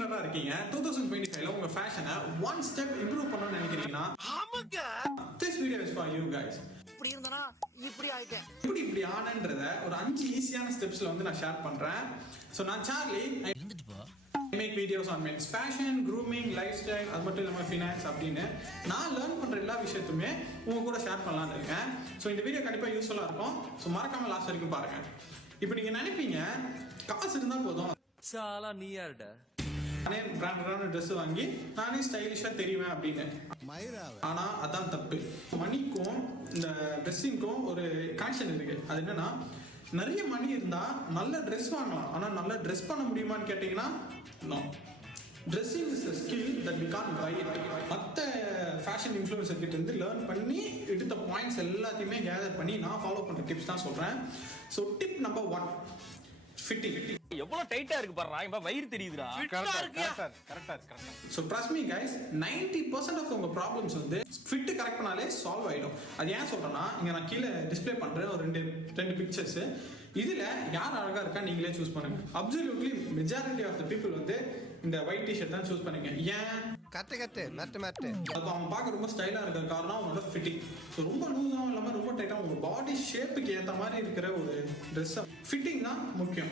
பிகினரா இருக்கீங்க 2025ல உங்க ஃபேஷனை one step improve பண்ணணும்னு நினைக்கிறீங்கன்னா this video is for you guys. இப்படி இருந்தானா இப்படி ஆயிட்டேன். இப்படி ஆனன்றத ஒரு 5 ஈஸியான ஸ்டெப்ஸ்ல வந்து நான் ஷேர் பண்றேன். சோ நான் Charlie I make videos on men's fashion, grooming, lifestyle, அது மட்டும் இல்லாம finance அப்படின்னு நான் லேர்ன் பண்ற எல்லா விஷயத்துமே உங்க கூட ஷேர் பண்ணலாம்னு இருக்கேன். சோ இந்த வீடியோ கண்டிப்பா யூஸ்ஃபுல்லா இருக்கும். சோ மறக்காம லாஸ்ட் வரைக்கும் பாருங்க. இப்போ நீங்க நினைப்பீங்க காசு இருந்தா போதும், சாலா நீ யாருடா, நானே பிராண்டடான ட்ரெஸ் வாங்கி நானே ஸ்டைலிஷா தெரியுவேன் அப்படின்னு. ஆனா அதான் தப்பு. மணிக்கும் இந்த ட்ரெஸ்ஸிங்க்கும் ஒரு கனெக்ஷன் இருக்கு. அது என்னன்னா, நிறைய மணி இருந்தா நல்ல ட்ரெஸ் வாங்கலாம், ஆனா நல்ல ட்ரெஸ் பண்ண முடியுமான்னு கேட்டீங்கன்னா no. Dressing is a skill that we can't buy it. மற்ற ஃபேஷன் இன்ஃப்ளூயன்சர் கிட்ட இருந்து லேர்ன் பண்ணி எடுத்த பாயிண்ட்ஸ் எல்லாத்தையுமே கேதர் பண்ணி நான் ஃபாலோ பண்ற டிப்ஸ் தான் சொல்றேன். So tip number 1, fitting. எவ்வளவு டைட்டா இருக்கு பாருடா, இங்க வயிறு தெரியுதுடா. கரெக்ட்டா. So trust me guys, 90% of உங்க ப்ராப்ளம்ஸ் வந்து ஃபிட் கரெக்ட் பண்ணாலே சால்வ் ஆயிடும். அது ஏன் சொல்றேன்னா, இங்க நான் கீழே டிஸ்பிளே பண்றேன் ஒரு ரெண்டு பிக்சர்ஸ். இதுல யார் அழகா இருக்கா நீங்களே சூஸ் பண்ணுங்க. Absolutely majority of the people வந்து இந்த ஒயிட் டிஷர்ட் தான் சூஸ் பண்ணுங்க. ஏன்? Correct mate. அப்போ அவன் பார்க்க ரொம்ப ஸ்டைலா இருக்கிற காரணம் அவனோட ஃபிட்டிங். ஸோ ரொம்ப லூஸாகவும் இல்லாமல் ரொம்ப டைட்டாக உங்க பாடி ஷேப்புக்கு ஏற்ற மாதிரி இருக்கிற ஒரு ட்ரெஸ் ஃபிட்டிங் தான் முக்கியம்.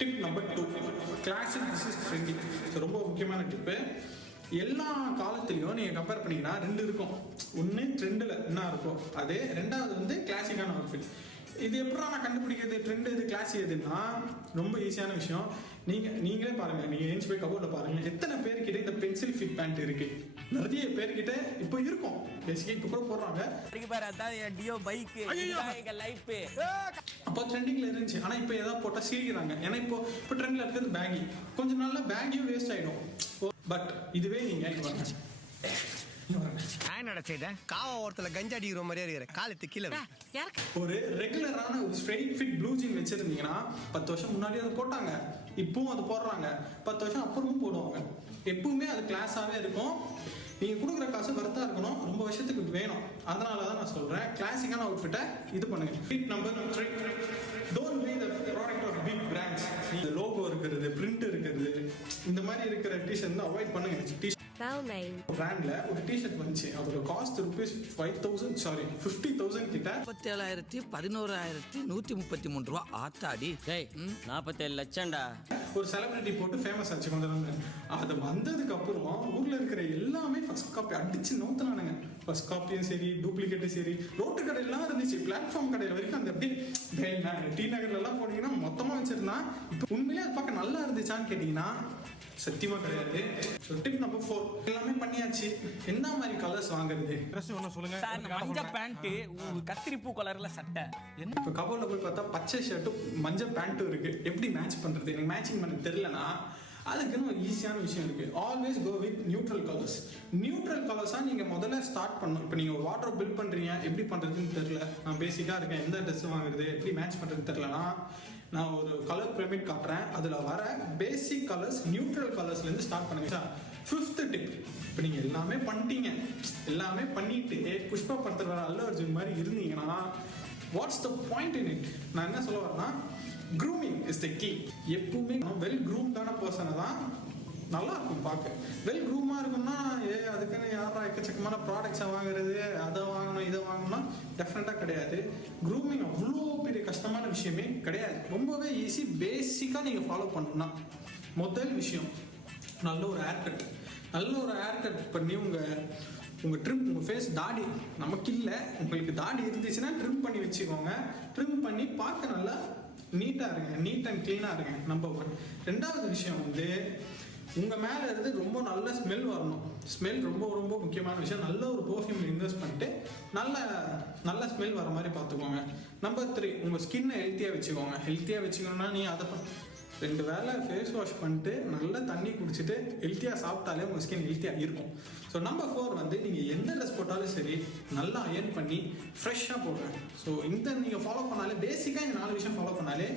Tip number 2, classic versus trendy. So ரொம்ப முக்கியமான டிப்பு. எல்லா காலத்துலையும் நீங்கள் கம்பேர் பண்ணீங்கன்னா 2 இருக்கும். ஒன்று ட்ரெண்டில் என்ன இருக்கும் அது, ரெண்டாவது வந்து கிளாசிக்கான அவுட்ஃபிட். இது எப்படா நான் கண்டுபிடிக்கிறது ட்ரெண்ட் எது கிளாசிக் எதுன்னா, ரொம்ப ஈஸியான விஷயம். நீங்களே பாருங்க, நீங்க ஏஞ்சி போய் கபோர்ட்ல பாருங்க, எத்தனை பேர்கிட்ட இந்த பென்சில் ஃபிட் பேண்ட் இருக்கு. நிறைய பேர்கிட்ட இப்போ இருக்கும், பேசிக்கா இப்போ கூட போடுறாங்க. டியோ பைக் எங்க லைஃப் அப்போ ட்ரெண்டிங்ல இருந்துச்சு, ஆனா இப்போ ஏதாவது போட்டா சிரிக்கிறாங்க. ஏன்னா இப்போ ட்ரெண்ட்ல இருக்கிறது பேகி. கொஞ்ச நாள்ல பேகியும் வேஸ்ட் ஆயிடும். பட் இதுவே நீங்க காவா ஓரத்துல கஞ்சா அடிக்கிற மாதிரியே இருக்கிற காலத்து கீழே ஒரு ரெகுலரான ஒரு ஸ்ட்ரெயிட் ஃபிட் ப்ளூ ஜீன் வச்சிருந்தீங்கன்னா 10 வருஷம் முன்னாடி அதை போட்டாங்க, இப்பவும் அது போடுறாங்க, 10 வருஷம் அப்புறமும் போடுவாங்க. எப்பவுமே அது கிளாஸாவே இருக்கும். நீங்க கொடுக்குற காசு வர்த்தா இருக்கணும், ரொம்ப வருஷத்துக்கு வேணும். அதனாலதான் நான் சொல்றேன், கிளாசிக்கான அவுட்ஃபிட்டை இது பண்ணுங்க. Tip number 3, don't buy the product of big brands. இந்த லோகோ இருக்கிறது, பிரிண்ட் இருக்கிறது, இந்த மாதிரி இருக்கிற டிஷர்ட் அவாய்ட் பண்ணுங்க. பிராண்ட்ல ஒரு டிஷர்ட் வந்துச்சு, அதோட காஸ்ட் ₹50,000 கிட்ட. 47,11,133 ரூபா. ஆத்தாடி 47 லட்சம்டா. ஒரு செலிபிரிட்டி போட்டு ஃபேமஸ் ஆச்சு கொஞ்ச நாள். அது வந்ததுக்கு அப்புறம் ஊர்ல இருக்கிற எல்லாமே ஃபர்ஸ்ட் காப்பி அடிச்சு நோத்துனானுங்க. ஃபர்ஸ்ட் காப்பியும் சரி, டூப்ளிகேட்டும் சரி, ரோட்டு கடையெல்லாம் இருந்துச்சு, பிளாட்ஃபார்ம் கடையில வரைக்கும். அந்த அப்படியே டி நகர்ல எல்லாம் போனீங்கன்னா மொத்தமா வச்சிருந்தான். இப்போ உண்மையிலே அது பார்க்க நல்லா இருந்துச்சான்னு கேட்டீங்கன்னா சத்தியமா கிடையாது. டிப் நம்பர் 4, எல்லாமே பண்ணியாச்சு, என்ன மாதிரி கலர்ஸ் வாங்குறது? ட்ரெஸ் ஒண்ணு சொல்லுங்க. மஞ்சள் பேண்ட், கத்திரிப்பூ கலர்ல சட்டை. இப்போ கபோர்ட்ல போய் பார்த்தா பச்சை ஷர்ட்டும் மஞ்சள் பேண்ட்டும் இருக்கு. எப்படி மேட்ச் பண்றது? எனக்கு மேட்சிங் பண்ண தெரியலனா அதுக்குன்னு ஒரு ஈஸியான விஷயம் இருக்கு. Always go with neutral colours. Neutral கலர்ஸா நீங்க முதல்ல ஸ்டார்ட் பண்ணணும். இப்போ நீங்க வார்ட்ரோப் பில்ட் பண்றீங்க, எப்படி பண்றதுன்னு தெரியல, நான் பேசிக்கா இருக்கேன், எந்த ட்ரெஸ் வாங்குறது, எப்படி மேட்ச் பண்றதுன்னு தெரியலனா நான் ஒரு கலர் பிரமிட் காட்டுறேன். அதுல வர பேசிக் கலர்ஸ் நியூட்ரல் கலர்ஸ்ல இருந்து ஸ்டார்ட் பண்ணுங்க. 5th டிப், இப்போ நீங்க எல்லாமே பண்ணிட்டீங்க, எல்லாமே பண்ணிட்டு புஷ்பா படத்துல வர அல்லு அர்ஜுன் மாதிரி இருந்தீங்கன்னா what's the point in it? நான் என்ன சொல்ல வரேன்னா, க்ரூமிங் இஸ் த கீ. எப்பவுமே வெல் க்ரூம்டான பர்சனை தான் நல்லா இருக்கும் பார்க்க. வெல் க்ரூமா இருக்கும்னா அதுக்குன்னு யாரா எக்கச்சக்கமான ப்ராடக்ட்ஸை வாங்குறது, அதை வாங்கணும் இதை வாங்கணும்னா டெஃபினட்டாக கிடையாது. க்ரூமிங் அவ்வளோ பெரிய கஷ்டமான விஷயமே கிடையாது, ரொம்பவே ஈஸி. பேசிக்காக நீங்கள் ஃபாலோ பண்ணணும்னா முதல் விஷயம் நல்ல ஒரு ஹேர் கட் பண்ணி உங்கள் ட்ரிம், உங்கள் ஃபேஸ் தாடி நமக்கு இல்லை, உங்களுக்கு தாடி இருந்துச்சுன்னா ட்ரிம் பண்ணி வச்சுக்கோங்க. ட்ரிம் பண்ணி பார்க்க நல்லா நீட்டாக இருங்க, நீட் அண்ட் க்ளீனாக இருங்க. நம்பர் 1. ரெண்டாவது விஷயம் வந்து உங்கள் மேலே இருந்து ரொம்ப நல்ல ஸ்மெல் வரணும். ஸ்மெல் ரொம்ப ரொம்ப முக்கியமான விஷயம். நல்ல ஒரு பர்ஃப்யூமில் இன்வெஸ்ட் பண்ணிட்டு நல்ல ஸ்மெல் வர மாதிரி பார்த்துக்கோங்க. நம்பர் 3, உங்கள் ஸ்கின்னை ஹெல்த்தியாக வச்சுக்கோங்க. ஹெல்த்தியாக வச்சுக்கணும்னா நீ அதை 2 வேளை ஃபேஸ் வாஷ் பண்ணிட்டு நல்லா தண்ணி குடிச்சிட்டு ஹெல்த்தியாக சாப்பிட்டாலே உங்கள் ஸ்கின் ஹெல்த்தியாக இருக்கும். ஸோ நம்பர் 4 வந்து நீங்கள் எந்த ட்ரெஸ் போட்டாலும் சரி நல்லா அயர்ன் பண்ணி ஃப்ரெஷ்ஷாக போடுங்க. ஸோ இந்த நீங்கள் ஃபாலோ பண்ணாலே, பேசிக்காக இந்த 4 விஷயம் ஃபாலோ பண்ணாலே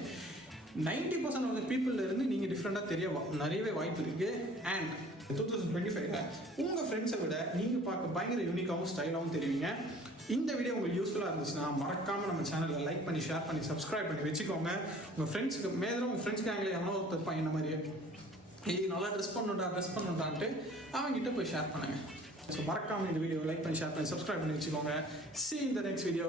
90% ஆஃப் த பீப்புளில் இருந்து நீங்கள் டிஃப்ரெண்ட்டாக நிறையவே வாய்ப்பு இருக்குது. அண்ட் 2025ல உங்கள் ஃப்ரெண்ட்ஸை விட நீங்கள் பார்க்க பயங்கர யூனிக்காகவும் ஸ்டைலாகவும் தெரிவிங்க. இந்த வீடியோ உங்களுக்கு யூஸ்ஃபுல்லாக இருந்துச்சுன்னா மறக்காமல் நம்ம சேனலில் லைக் பண்ணி, ஷேர் பண்ணி, சப்ஸ்கிரைப் பண்ணி வச்சுக்கோங்க. உங்கள் ஃப்ரெண்ட்ஸுக்கு உங்கள் ஃப்ரெண்ட்ஸ் கேங்கில் எவனோ ஒருத்தர் பையன் மாதிரியே ஏய் நல்லா ட்ரெஸ் பண்ணுடான்ட்டு அவங்ககிட்ட போய் ஷேர் பண்ணுங்க. ஸோ மறக்காம இந்த வீடியோ லைக் பண்ணி ஷேர் பண்ணி சப்ஸ்கிரைப் பண்ணி வச்சுக்கோங்க. See you in the next video.